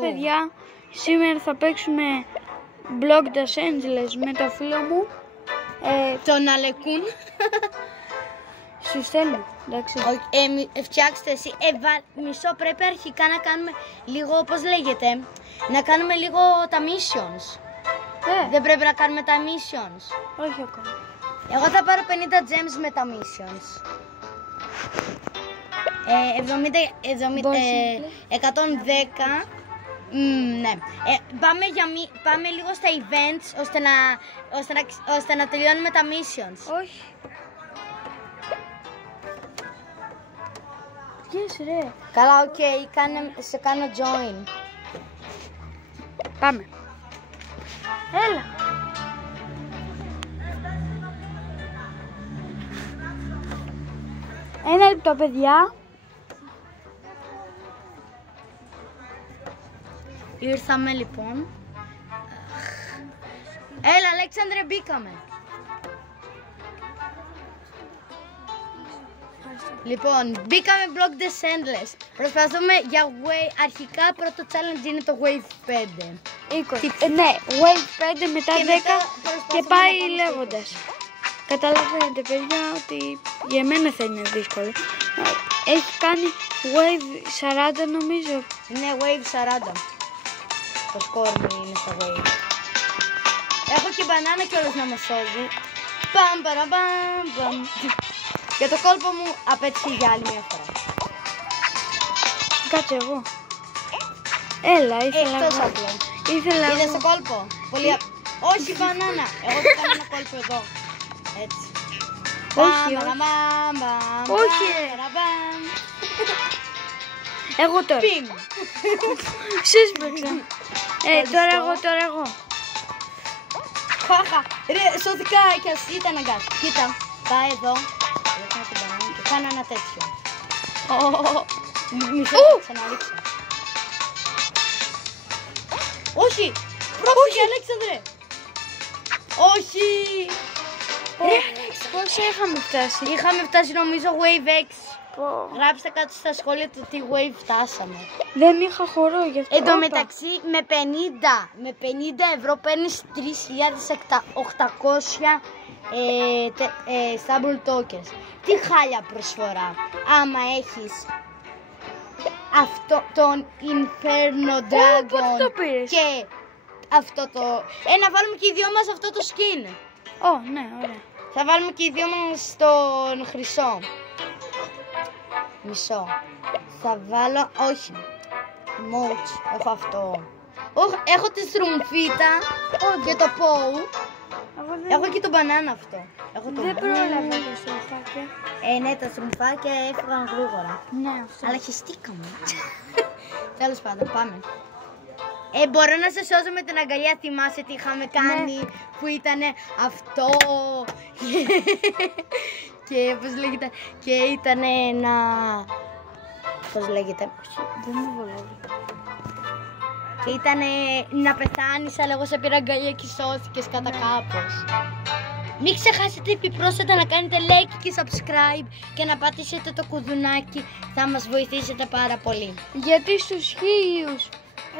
Παιδιά, σήμερα θα παίξουμε Block Los Angeles με το φίλο μου τον Αλεκούν. Σου στέλνω, εντάξει. Φτιάξτε εσύ. Μισό, πρέπει αρχικά να κάνουμε λίγο, πώς λέγεται, να κάνουμε λίγο τα missions. Δεν πρέπει να κάνουμε τα missions. Όχι ακόμα. Εγώ θα πάρω 50 gems με τα missions. 110. Ναι. Πάμε λίγο στα events ώστε να τελειώνουμε τα missions. Όχι. Yes, ρε. Καλά, οκ, σε κάνω join. Πάμε. Έλα. Ένα λεπτό, παιδιά. Ήρθαμε λοιπόν. Έλα, Αλέξανδρε, μπήκαμε. Λοιπόν, μπήκαμε Block Los Angeles. Προσπαθούμε για Wave. Αρχικά πρώτο challenge είναι το Wave 5. 20. Ναι, Wave 5 μετά 10 και πάει λέγοντας. Καταλαβαίνετε, παιδιά, ότι για μένα θα είναι δύσκολο. Έχει κάνει Wave 40 νομίζω. Ναι, Wave 40. Το σκορ μου είναι στο Wave. Έχω και μπανάνα κιόλας να με σώζει. Παμ παραμπαμ παμ. Για το κόλπο μου απέτυχε για άλλη μια φορά. Κάτσε εγώ. Έλα, ήθελα εκτός εγώ. απλό. Ήθελα Είδες εγώ. το κόλπο. Πολύ... Όχι μπανάνα. Εγώ θα κάνω ένα κόλπο εδώ. Έτσι. Όχι, όχι. Εγώ τώρα. Πιμ. Σύσπεξα. Τώρα εγώ. Χαχα. Ρε, σωθήκα κι ας ήταν αγκάς. Κοίτα, πάει εδώ. Και κάνω ένα τέτοιο. Μισό, θα ξαναρίξω. Όχι! Πρόφυγε, Αλέξανδρε! Όχι! Πώς είχαμε φτάσει. Είχαμε φτάσει νομίζω Wave 6. Γράψτε κάτω στα σχόλια το τι Wave φτάσαμε. Δεν είχα χορό γι' αυτό. Εν τω μεταξύ με 50 ευρώ παίρνεις 3.800 Stable Tokens. Τι χάλια προσφορά. Άμα έχεις αυτό τον Inferno Dragon πότε το πήρες? και αυτό το... να βάλουμε και οι δυο μας αυτό το skin. Ναι, ωραία. Θα βάλουμε και οι δυο μας στον χρυσό. Μισό. Θα βάλω... Όχι. Moch. Έχω αυτό. Έχω τη στρουμφίτα και το πόου. Έχω και το μπανάνα αυτό. Δεν πρόλαβα τα στροφάκια. Ναι, τα στρουμφάκια έφυγαν γρήγορα. Ναι, αυτό. Αλλά χεστήκαμε. Τέλος πάντων, πάμε. Μπορώ να σε σώσω με την αγκαλιά. Θυμάσαι τι είχαμε κάνει, που ήταν αυτό. Και πώς λέγεται. Και ήταν ένα... Πώς λέγεται. Δεν μου βολεύει. Και ήταν να πεθάνεις, αλλά εγώ σε πήρα αγκαλιά και σώθηκες κατά κάπως. Μην ξεχάσετε επιπρόσθετα να κάνετε like και subscribe και να πατήσετε το κουδουνάκι. Θα μας βοηθήσετε πάρα πολύ. Γιατί στους 1000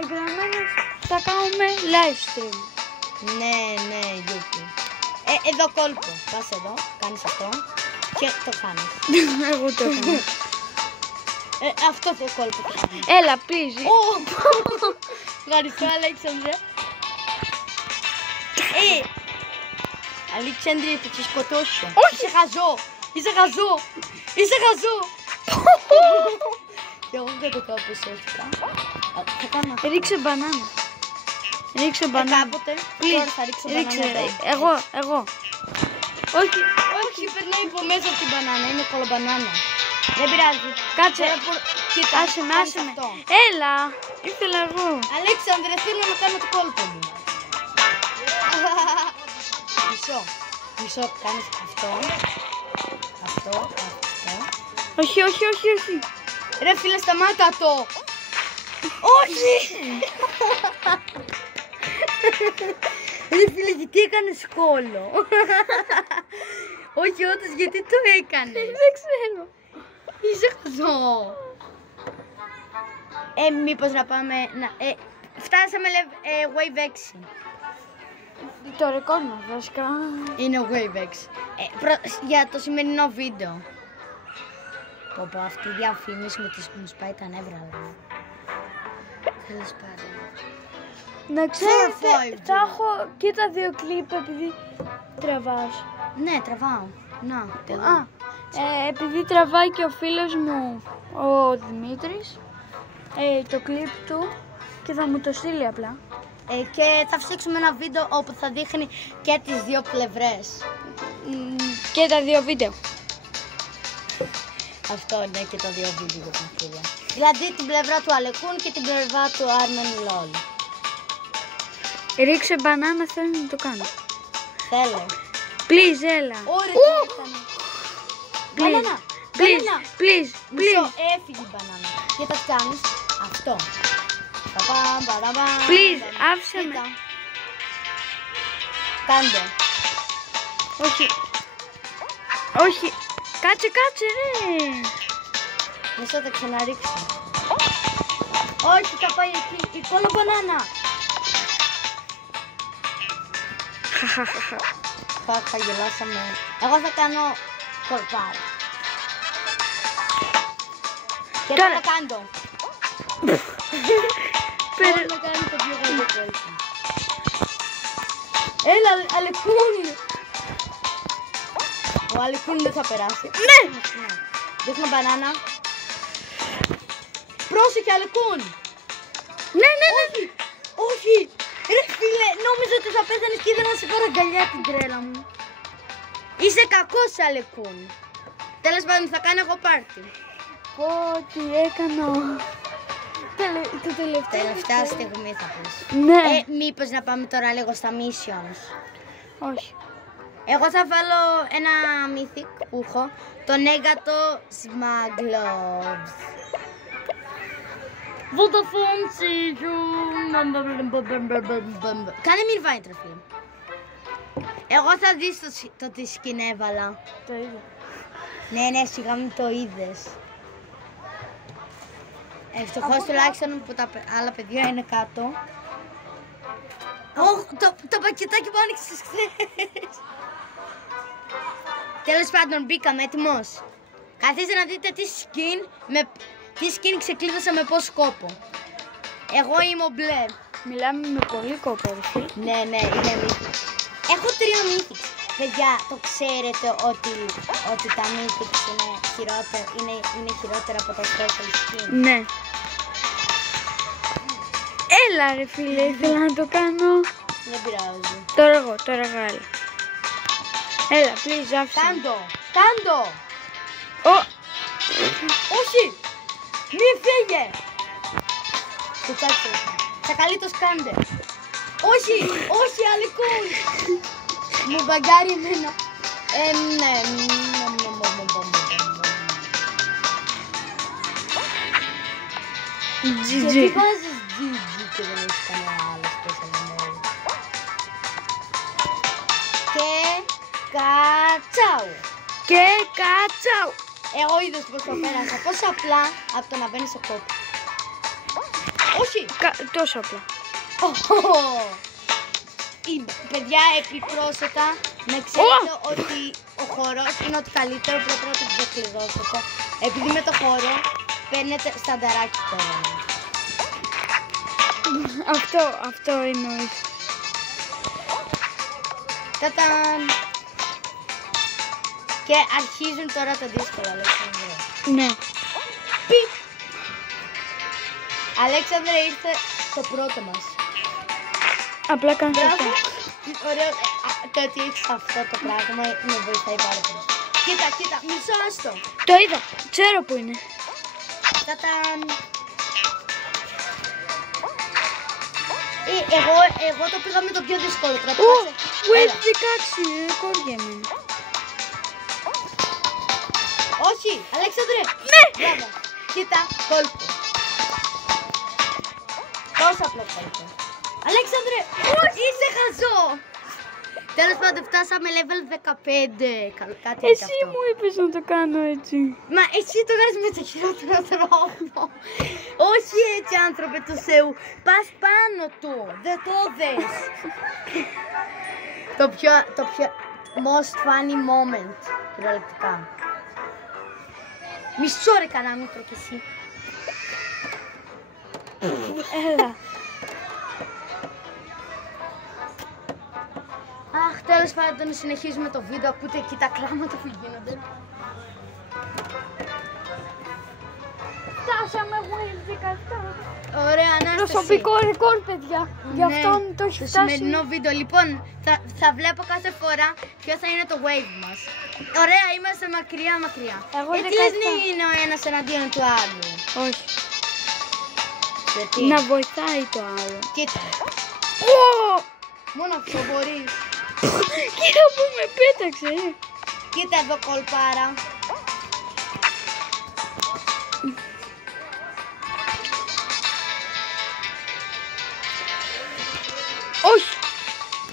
εγγραμμένους θα κάνουμε live stream. Ναι, Γιούκι. Εδώ κόλπο. Πας εδώ, κάνεις αυτό και το κάνεις. Εγώ το έκανα. Αυτό το κόλπο. Έλα, πίζει. Ευχαριστώ, Αλέξανδρε. Αλέξανδρε, θα σε σκοτώσω. Όχι. Είσαι χαζό. Και εγώ δεν το κάνω σώθηκα. Θα κάνω αυτό. Ρίξε μπανάνα. Κάποτε. Τώρα θα ρίξω μπανάνα. Εγώ. Όχι, περνάει από μέσα από την μπανάνα. Είναι κολομπανάνα. Δεν πειράζει. Κάτσε. Κοίτα, Άσε με. αυτό. Έλα. Ήθελα εγώ. Αλέξανδρε, θέλω να κάνω το κόλπο μου. Μισό, κάνεις αυτό. Όχι. Ρε φίλε, σταμάτα το. Όχι. Ρε φίλε, γιατί έκανες κόλλο. Όχι όντως, γιατί το έκανες. Δεν ξέρω. Είσαι χαζό. Μήπως να πάμε... Φτάσαμε Wave 6. Το ρεκόρ μας βασικά. Είναι Wave 6. Για το σημερινό βίντεο. Πω, αυτή η διαφήμιση μου σπάει τα νεύρα. Τέλος πάντων. Να ξέρετε, θα έχω και τα δύο κλιπ επειδή τραβάς. Ναι, τραβάω. Να, εδώ. Επειδή τραβάει και ο φίλος μου, ο Δημήτρης, το κλιπ του και θα μου το στείλει απλά. Και θα φτιάξουμε ένα βίντεο όπου θα δείχνει και τις δύο πλευρές. Και τα δύο βίντεο. Αυτό είναι και τα δύο βίντεο, παιδιά. Δηλαδή την πλευρά του Αλεκούν και την πλευρά του Άρμεν Λόλ. Ρίξε μπανάνα, θέλω να το κάνω. Θέλω. Please, έλα. Ωραία, Μπανάνα. Please. Μισό, έφυγε η μπανάνα. Και θα κάνεις αυτό. Please, άφησε με. Κάντε. Όχι. Κάτσε ρε. Μισό, θα ξαναρίξω. Όχι, θα πάει εκεί. Η κόλλα μπανάνα. Θα γελάσαμε. Εγώ θα κάνω κορπάρα. Και τώρα θα κάνω. Θέλω να κάνει το πιο καλό έτσι. Έλα, Αλεκούν. Ο Αλεκούν δεν θα περάσει. Ναι. Δείχνω μπανάνα. Πρόσεχε, Αλεκούν. Ναι. Όχι. Ρε φίλε, νόμιζα ότι θα πέθανες και ήθελα να σε πάρω αγκαλιά την τρέλα μου. Είσαι κακός, Αλεκούν. Τέλος πάντων, θα κάνω εγώ πάρτι. Πω, τι έκανα. Το Τελευταία στιγμή θα πεις. Ναι. Μήπως να πάμε τώρα λίγο στα missions. Όχι. Εγώ θα βάλω ένα mythic που έχω. Το Negato Smuggles. Vodafone Κάνε μην βάει τροφή. Εγώ θα δεις το τι skin έβαλα. Το είδα. Ναι, σιγά μην το είδες. Ευτυχώς τουλάχιστον που τα άλλα παιδιά είναι κάτω. Το πακετάκι που άνοιξες χθες. Τέλος πάντων, μπήκαμε, έτοιμος. Καθίστε να δείτε τι skin ξεκλείδωσα με πόσο κόπο. Εγώ είμαι ο μπλε. Μιλάμε με πολύ κόπο, εσύ. Ναι, είναι mythics. Έχω 3 mythics. Παιδιά, το ξέρετε ότι τα mythics είναι χειρότερα από τα special skin. Ναι. Έλα ρε φίλε, ήθελα να το κάνω. Δεν πειράζει. Τώρα εγώ έλα. Έλα, please, άφησε. Κάντο. Όχι. Μη φύγε. Κοιτάξτε. Θα καλύτως κάντε. Όχι, Αλεκούν. Μου μπαγκάρει εμένα. Ναι. Γιατί βάζεις GG και δεν έχεις κανένα άλλο special mode. Και κατσάου. Εγώ είδες πως το πέρασα. Πόσο απλά από το να μπαίνεις σε κόπο. Όχι. Τόσο απλά. Παιδιά, επιπρόσθετα, να ξέρετε ότι ο χορός είναι ότι καλύτερο, πρέπει να το ξεκλειδώσετε. Επειδή με το χώρο παίρνετε στανταράκι τώρα. Αυτό εννοείς. Ταταν! Και αρχίζουν τώρα τα δύσκολα, Αλέξανδρε. Ναι. Πιπ! Αλέξανδρε, ήρθε το πρώτο μας. Απλά κάνεις αυτό. Ωραίο. Το ότι έχεις αυτό το πράγμα με βοηθάει πάρα πολύ. Κοίτα, μισό άστο. Το είδα. Ξέρω που είναι. Ταταν! Εγώ το πήγα με το πιο δύσκολο. Wave 16, ρεκόρ για μένα. Όχι, Αλέξανδρε. Ναι. Μπράβο. Κοίτα, κόλπο. Τόσο απλό κόλπο. Αλέξανδρε, είσαι χαζό. Τέλος πάντων, φτάσαμε level 15. Κάτι Εσύ μου είπες να το κάνω έτσι. Μα εσύ το κάνεις με το χειρότερο τρόπο. Όχι έτσι, άνθρωπε του Θεού. Πας πάνω του. Δεν το δες. το πιο most funny moment. Κυριολεκτικά. Μισό ρε κανάμητρο κι εσύ. Έλα. Αχ, τέλος πάντων, συνεχίζουμε το βίντεο. Ακούτε εκεί τα κλάματα που γίνονται. Φτάσαμε wave 17. Ωραία, Ανάσταση. Προσωπικό ρεκόρ, παιδιά. Γι' αυτό το έχει στο φτάσει. σημερινό βίντεο. Λοιπόν, θα βλέπω κάθε φορά ποιο θα είναι το wave μας. Ωραία, είμαστε μακριά. Εγώ Έτσι λες είναι ο ένας εναντίον του άλλου. Όχι. Γιατί? Να βοηθάει το άλλο. Κοίτα. Μόνο αυτό μπορείς. Κοίτα που με πέταξε. Κοίτα εδώ κολπάρα. Όχι.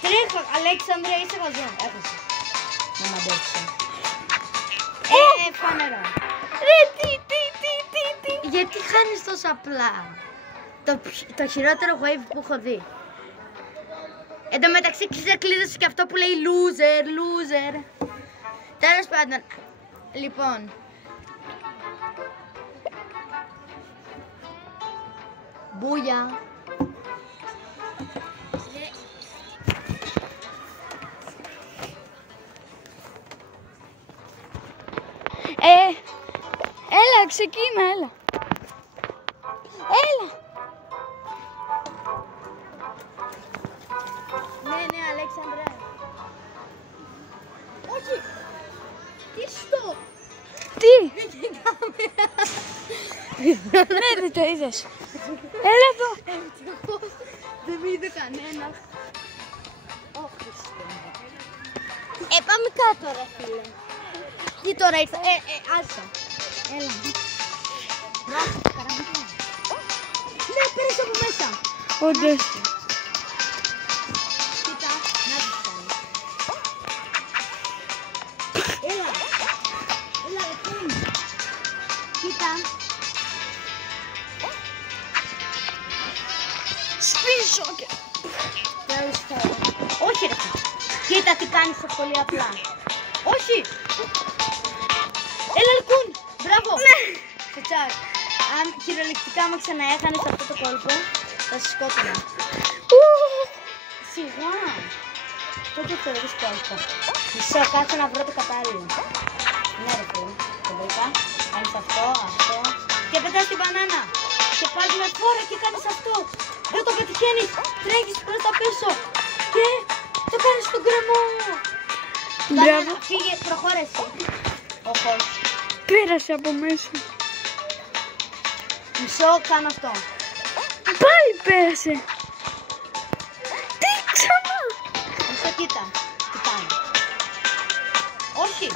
Τρέχα, Αλέξανδρε, είσαι βαζόν. Έχασες. Να μαντέψω. Φανερό. Ρε, τι. Γιατί χάνεις τόσο απλά. Το χειρότερο wave που έχω δει. Εν τω μεταξύ ξεκλείδωσε και αυτό που λέει loser. Τέλος πάντων. Λοιπόν. Μπούια. Έλα, ξεκίνα, έλα. Ναι, Αλέξανδρε. Όχι. Τι στο. Τι. Ναι, δεν το είδες. Έλα εδώ. Δεν με είδε κανένα. Πάμε κάτω ρε φίλε. Τι τώρα ήρθα. Άστα. Έλα. Μπράβο, καραμπινά. Ναι, πέρασε από μέσα. Όντως. Κοίτα, να τις κάνει. Έλα ρε φίλε. Κοίτα. Σπίσω και... Τέλος πάντων. Όχι ρε. Κοίτα τι κάνεις το πολύ απλά. Όχι. Έλα Λουκούν. Μπράβο. Ναι. Στο τσάκ. Αν κυριολεκτικά άμα ξαναέχανες αυτό το κόλπο, θα σε σκότωνα. Σιγά. Τότε θεωρείς κόλπο. Μισό, κάτσε να βρω το κατάλληλο. Ναι ρε φίλε. Το βρήκα. Κάνεις αυτό. Και πετάς την μπανάνα. Και πάλι με φόρα και κάνεις αυτό. Δεν το πετυχαίνεις. Τρέχεις προς τα πίσω. Και το κάνεις στον κρεμό. Μπράβο. Φύγε, προχώρεσαι. Όχι. Πέρασε από μέσα. Μισό, κάνω αυτό. Πάλι πέρασε. Τι ξανά. Μισό, κοίτα. Τι κάνω. Όχι.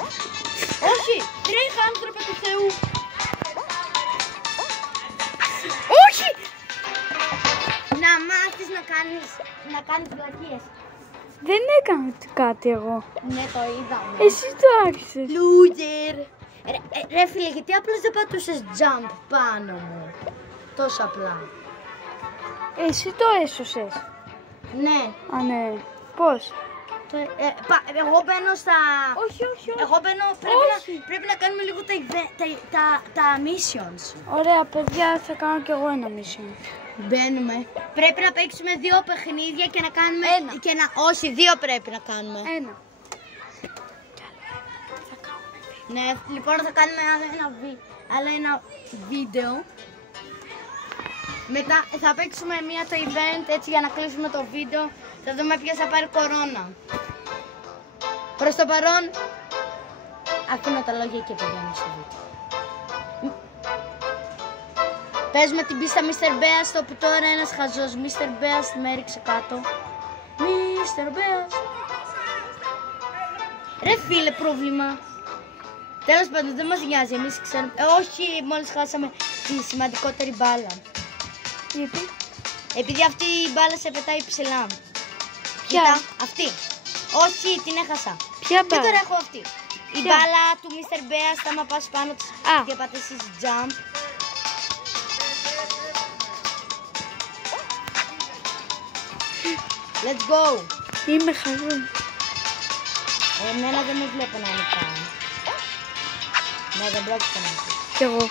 Όχι. Τρέχα, άνθρωπε του Θεού. Όχι. Να μάθεις να κάνεις βλακίες. Δεν έκανα κάτι εγώ. Ναι, το είδαμε. Εσύ το άρχισες. Loser. Ρε φίλε, γιατί απλώς δεν πατούσες jump πάνω μου. Τόσο απλά. Εσύ το έσωσες. Ναι. Α, ναι. Πώς. Εγώ μπαίνω στα... Όχι. Εγώ μπαίνω... Όχι. Πρέπει να κάνουμε λίγο τα missions. Ωραία, παιδιά, θα κάνω κι εγώ ένα mission. Μπαίνουμε. Πρέπει να παίξουμε 2 παιχνίδια και να κάνουμε... Ένα. Όχι, 2 πρέπει να κάνουμε. Ένα. Ναι, λοιπόν θα κάνουμε άλλο ένα βίντεο. Μετά θα παίξουμε το event έτσι για να κλείσουμε το βίντεο. Θα δούμε ποιος θα πάρει κορώνα. Προς το παρόν, αφήνω τα λόγια και πηγαίνω στο βίντεο. Παίζουμε την πίστα Mr. Beast, όπου τώρα ένας χαζός Mr. Beast με έριξε κάτω. Mr. Beast. Ρε φίλε, πρόβλημα. Τέλος πάντων, δεν μας νοιάζει, εμείς ξέρουμε. Όχι, μόλις χάσαμε τη σημαντικότερη μπάλα. Γιατί. Επειδή αυτή η μπάλα σε πετάει ψηλά. Ποια? Κοίτα, αυτή. Όχι, την έχασα. Ποια Και μπάλα? τώρα έχω αυτή. Η Ποια? μπάλα του Mr. Beast, άμα πας πάνω της Α. και πατήσεις jump. Let's go. Είμαι χαρούμενο. Εμένα δεν με βλέπω να είναι πάνω. Ναι, δεν πρόκειται να είναι. Κι εγώ.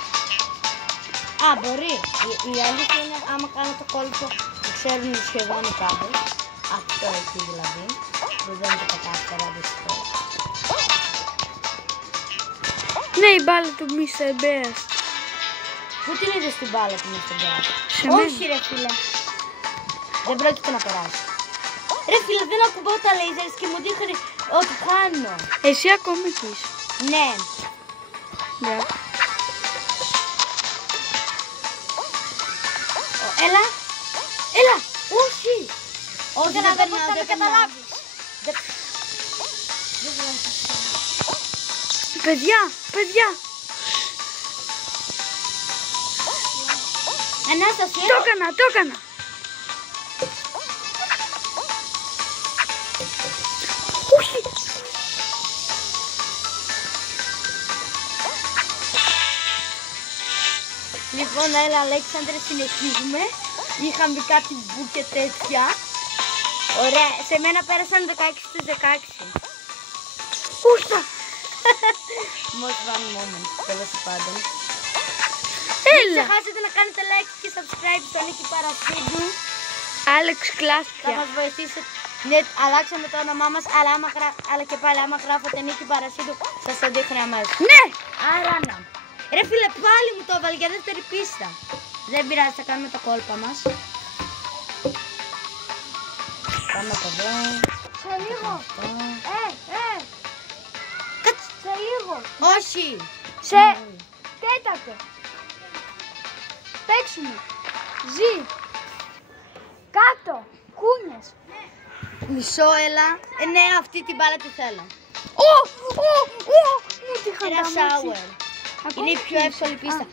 Α, μπορεί. Η αλήθεια είναι άμα κάνω το κόλπο που ξέρουν σχεδόν οι πάντες. Αυτό εκεί δηλαδή. Που δεν το κατάφερα δυστυχώς. Ναι, η μπάλα του Mr. Beast. Πού την είδες την μπάλα του Mr. Beast? Σε μένα. Όχι ρε φίλε. Δεν πρόκειται να περάσει. Ρε φίλε, δεν ακουμπάω τα lasers και μου δείχνει ότι χάνω. Εσύ ακόμη έχεις. Ναι. Ναι. Έλα. Έλα. Όχι. Όχι, Για να δω πώς θα με καταλάβεις. Παιδιά. Ανάσταση. Το έκανα. Όχι. Λοιπόν, έλα Αλέξανδρε, συνεχίζουμε. Είχαμε κάτι μπου και τέτοια. Ωραία, σε μένα πέρασαν 16 στις 16. Ούστα. Most fun moment, τέλος πάντων. Έλα. Μην ξεχάσετε να κάνετε like και subscribe στο Νίκη Παρασίδου. Alex Θα Κλάσπια. μας βοηθήσει. Ναι, αλλάξαμε το όνομά μας, αλλά και πάλι άμα γράφετε Νίκη Παρασίδου, σας το δείχνει αμέσως. Ναι. Άρα να. Ρε φίλε, πάλι μου το έβαλε για δεύτερη πίστα. Δεν πειράζει, θα κάνουμε το κόλπα μας. Πάμε από εδώ. Σε λίγο. Κάτσε. Σε λίγο. Όχι. Σε τέταρτο. Παίξουμε. Ζή. Κάτω. Κούνιες. Μισό, έλα. Ναι, αυτή την μπάλα τη θέλω. Μου τη είχα Ένα ταμάξει. shower. Είναι η πιο εύκολη πίστα.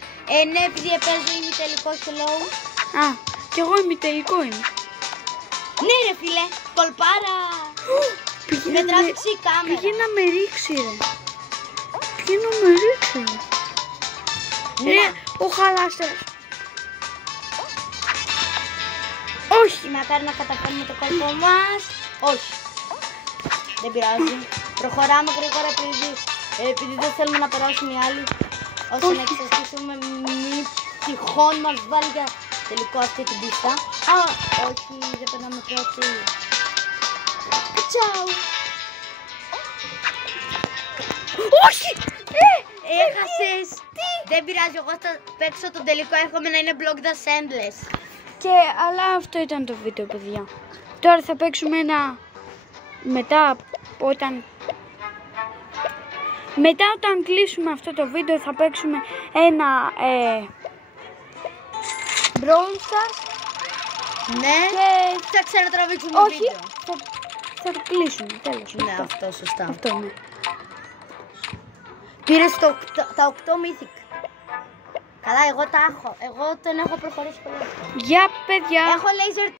Ναι, επειδή παίζω ημιτελικό hello. Α, κι εγώ ημιτελικό είμαι. Ναι ρε φίλε, κολπάρα. Πήγε Με τράβηξε η κάμερα. Πήγε να με ρίξει ρε. Ναι. Ρε, ο χαλάστερος. Όχι. Μακάρι να καταφέρουμε το κόλπο μας. Όχι. Δεν πειράζει. Προχωράμε γρήγορα επειδή δεν θέλουμε να περάσουν οι άλλοι. Ώστε να εξασφαλίσουμε μη τυχόν μας βάλει για τελικό αυτή την πίστα. Α, όχι, δεν περνάμε πρώτοι. Τσάου. Όχι. Έχασες. Δεν πειράζει, εγώ θα παίξω τον τελικό. Εύχομαι να είναι Block the Sandless. Αλλά αυτό ήταν το βίντεο, παιδιά. Τώρα θα παίξουμε ένα... Μετά όταν κλείσουμε αυτό το βίντεο θα παίξουμε ένα Brawl Stars. Ναι, Και θα ξανατραβήξουμε όχι, βίντεο. θα το κλείσουμε, τέλος. Ναι, αυτό σωστά. Αυτό ναι. Πήρες τα 8 Mythic. Καλά, εγώ τα έχω. Εγώ τον έχω προχωρήσει πολύ. Γεια παιδιά. Έχω laser